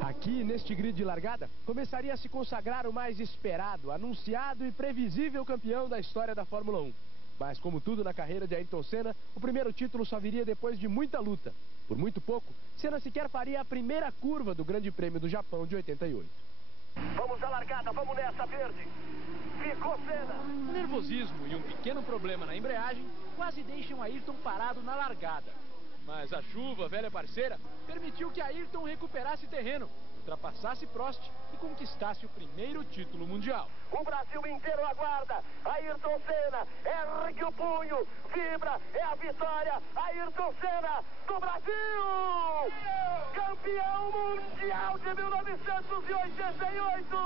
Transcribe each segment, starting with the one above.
Aqui, neste grid de largada, começaria a se consagrar o mais esperado, anunciado e previsível campeão da história da Fórmula 1. Mas, como tudo na carreira de Ayrton Senna, o primeiro título só viria depois de muita luta. Por muito pouco, Senna sequer faria a primeira curva do Grande Prêmio do Japão de 88. Vamos à largada, vamos nessa, verde. Ficou Senna. O nervosismo e um pequeno problema na embreagem quase deixam Ayrton parado na largada. Mas a chuva, velha parceira, permitiu que Ayrton recuperasse terreno, ultrapassasse Prost e conquistasse o primeiro título mundial. O Brasil inteiro aguarda. Ayrton Senna ergue o punho, vibra, é a vitória. Ayrton Senna do Brasil! Campeão mundial de 1988!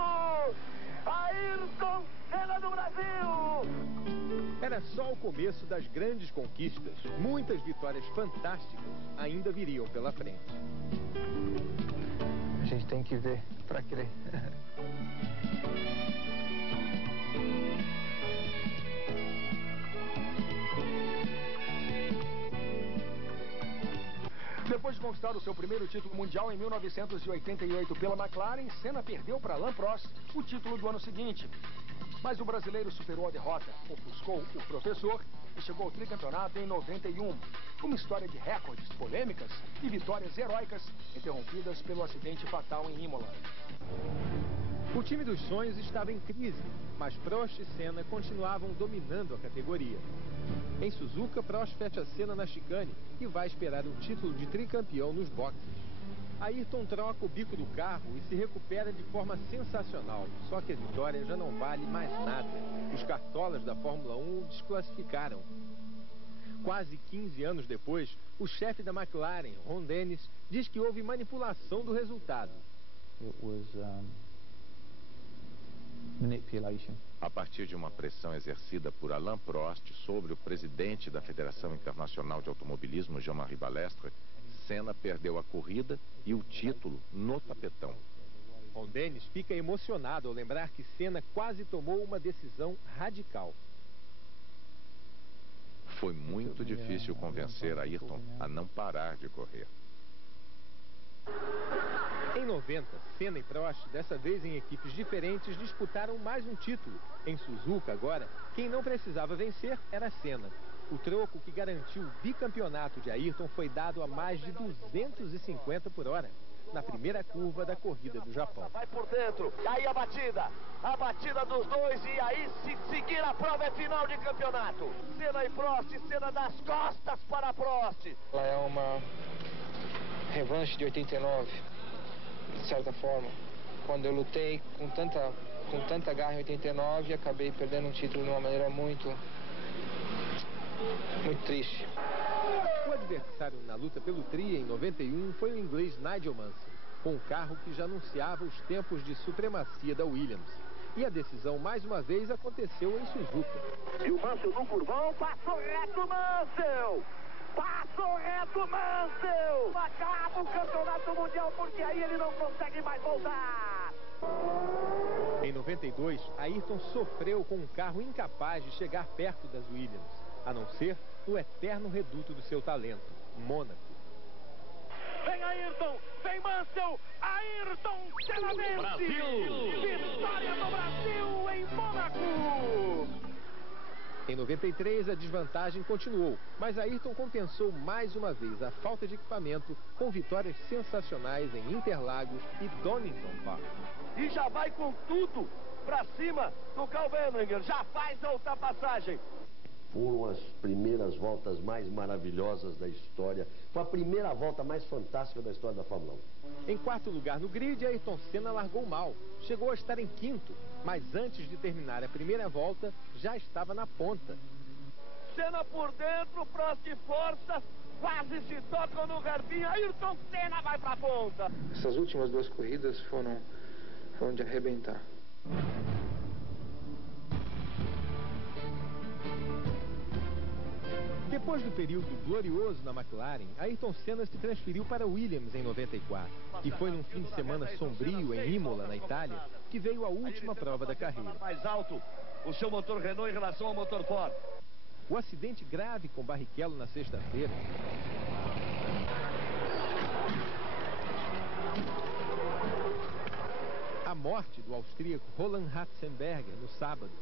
Ayrton Senna do Brasil! Era só o começo das grandes conquistas. Muitas vitórias fantásticas ainda viriam pela frente. A gente tem que ver para crer. Depois de conquistar o seu primeiro título mundial em 1988 pela McLaren, Senna perdeu para Alain Prost o título do ano seguinte. Mas o brasileiro superou a derrota, ofuscou o professor e chegou ao tricampeonato em 91. Uma história de recordes, polêmicas e vitórias heróicas interrompidas pelo acidente fatal em Imola. O time dos sonhos estava em crise, mas Prost e Senna continuavam dominando a categoria. Em Suzuka, Prost fecha Senna na chicane e vai esperar um título de tricampeão nos boxes. Ayrton troca o bico do carro e se recupera de forma sensacional, só que a vitória já não vale mais nada. Os cartolas da Fórmula 1 o desclassificaram. Quase 15 anos depois, o chefe da McLaren, Ron Dennis, diz que houve manipulação do resultado. A partir de uma pressão exercida por Alain Prost sobre o presidente da Federação Internacional de Automobilismo, Jean-Marie Balestre, Senna perdeu a corrida e o título no tapetão. Ron Dennis fica emocionado ao lembrar que Senna quase tomou uma decisão radical. Foi muito difícil convencer Ayrton a não parar de correr. Em 90, Senna e Prost, dessa vez em equipes diferentes, disputaram mais um título. Em Suzuka, agora, quem não precisava vencer era Senna. O troco que garantiu o bicampeonato de Ayrton foi dado a mais de 250 por hora, na primeira curva da corrida do Japão. Vai por dentro, aí a batida dos dois, e aí se seguir a prova é final de campeonato. Senna e Prost, Senna das costas para Prost. Ela é uma revanche de 89, de certa forma. Quando eu lutei com tanta garra em 89, acabei perdendo um título de uma maneira muito triste. O adversário na luta pelo tri em 91 foi o inglês Nigel Mansell, com um carro que já anunciava os tempos de supremacia da Williams. E a decisão mais uma vez aconteceu em Suzuka. E o Mansell no curvão, passou reto Mansell! Passou reto Mansell! Acaba o campeonato mundial porque aí ele não consegue mais voltar! Em 92, Ayrton sofreu com um carro incapaz de chegar perto das Williams, a não ser no eterno reduto do seu talento, Mônaco. Vem Ayrton, vem Mansell, Ayrton Senna vence! Brasil! Vitória do Brasil em Mônaco! Em 93, a desvantagem continuou, mas Ayrton compensou mais uma vez a falta de equipamento com vitórias sensacionais em Interlagos e Donington Park. E já vai com tudo pra cima do Carl Wendlinger, já faz a ultrapassagem. Foram as primeiras voltas mais maravilhosas da história. Foi a primeira volta mais fantástica da história da Fórmula 1. Em quarto lugar no grid, Ayrton Senna largou mal. Chegou a estar em quinto, mas antes de terminar a primeira volta, já estava na ponta. Senna por dentro, Prost força, quase se tocam no garfinho. Ayrton Senna vai pra ponta. Essas últimas duas corridas foram de arrebentar. Depois do período glorioso na McLaren, Ayrton Senna se transferiu para Williams em 94. E foi num fim de semana sombrio em Imola, na Itália, que veio a última prova da carreira. Mais alto o seu motor Renault em relação ao motor Ford. O acidente grave com Barrichello na sexta-feira morte do austríaco Roland Ratzenberger no sábado.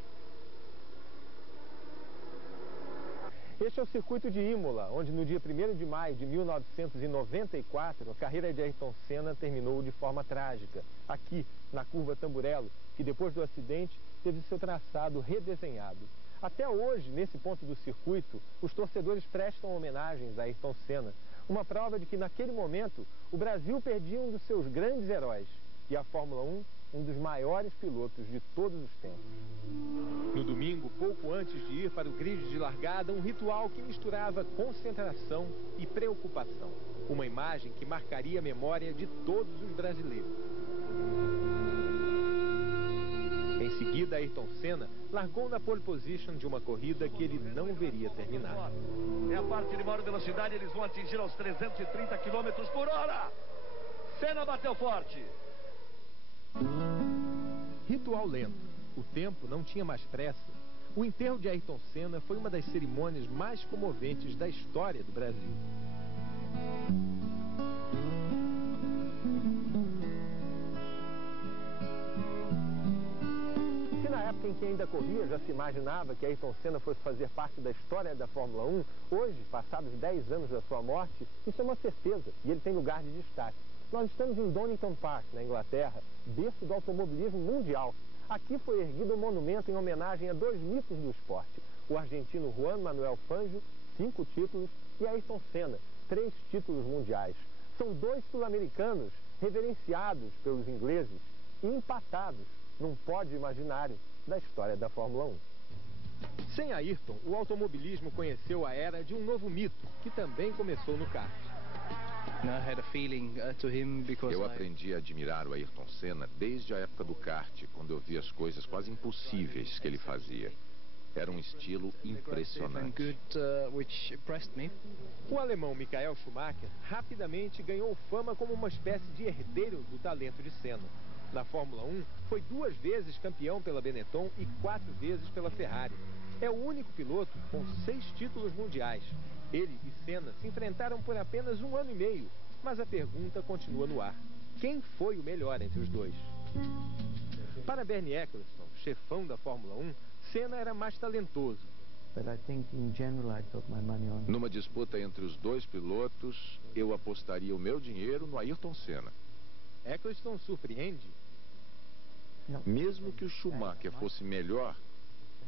Este é o circuito de Imola, onde no dia 1º de maio de 1994, a carreira de Ayrton Senna terminou de forma trágica. Aqui, na curva Tamburello, que depois do acidente teve seu traçado redesenhado. Até hoje, nesse ponto do circuito, os torcedores prestam homenagens a Ayrton Senna. Uma prova de que, naquele momento, o Brasil perdia um dos seus grandes heróis. E a Fórmula 1, um dos maiores pilotos de todos os tempos. No domingo, pouco antes de ir para o grid de largada, um ritual que misturava concentração e preocupação. Uma imagem que marcaria a memória de todos os brasileiros. Em seguida, Ayrton Senna largou na pole position de uma corrida que ele não veria terminar. É a parte de maior velocidade, eles vão atingir aos 330 km por hora. Senna bateu forte. Ritual lento. O tempo não tinha mais pressa. O enterro de Ayrton Senna foi uma das cerimônias mais comoventes da história do Brasil. Se na época em que ainda corria já se imaginava que Ayrton Senna fosse fazer parte da história da Fórmula 1, hoje, passados 10 anos da sua morte, isso é uma certeza e ele tem lugar de destaque. Nós estamos em Donington Park, na Inglaterra, berço do automobilismo mundial. Aqui foi erguido um monumento em homenagem a 2 mitos do esporte. O argentino Juan Manuel Fangio, 5 títulos, e Ayrton Senna, 3 títulos mundiais. São 2 sul-americanos reverenciados pelos ingleses e empatados num pódio imaginário da história da Fórmula 1. Sem Ayrton, o automobilismo conheceu a era de um novo mito, que também começou no kart. Eu aprendi a admirar o Ayrton Senna desde a época do kart, quando eu vi as coisas quase impossíveis que ele fazia. Era um estilo impressionante. O alemão Michael Schumacher rapidamente ganhou fama como uma espécie de herdeiro do talento de Senna. Na Fórmula 1, foi 2 vezes campeão pela Benetton e 4 vezes pela Ferrari. É o único piloto com 6 títulos mundiais. Ele e Senna se enfrentaram por apenas 1 ano e meio, mas a pergunta continua no ar. Quem foi o melhor entre os dois? Para Bernie Eccleston, chefão da Fórmula 1, Senna era mais talentoso. Numa disputa entre os 2 pilotos, eu apostaria o meu dinheiro no Ayrton Senna. Eccleston surpreende? Mesmo que o Schumacher fosse melhor,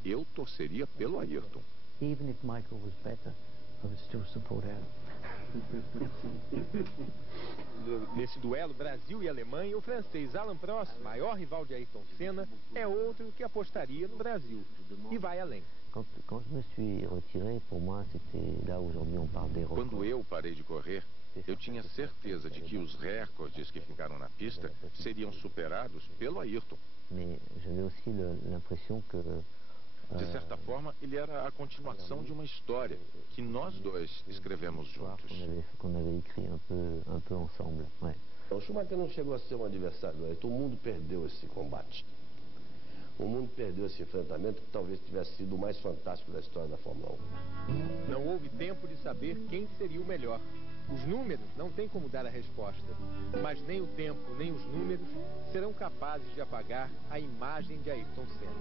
eu torceria pelo Ayrton. Even if Michael was better, I would still support Ayrton. Nesse duelo Brasil e Alemanha, o francês Alain Prost, maior rival de Ayrton Senna, é outro que apostaria no Brasil e vai além. Quando eu parei de correr, eu tinha certeza de que os recordes que ficaram na pista seriam superados pelo Ayrton. De certa forma, ele era a continuação de uma história que nós 2 escrevemos juntos. O Schumacher não chegou a ser um adversário do Ayrton. O mundo perdeu esse combate. O mundo perdeu esse enfrentamento que talvez tivesse sido o mais fantástico da história da Fórmula 1. Não houve tempo de saber quem seria o melhor. Os números não têm como dar a resposta, mas nem o tempo nem os números serão capazes de apagar a imagem de Ayrton Senna.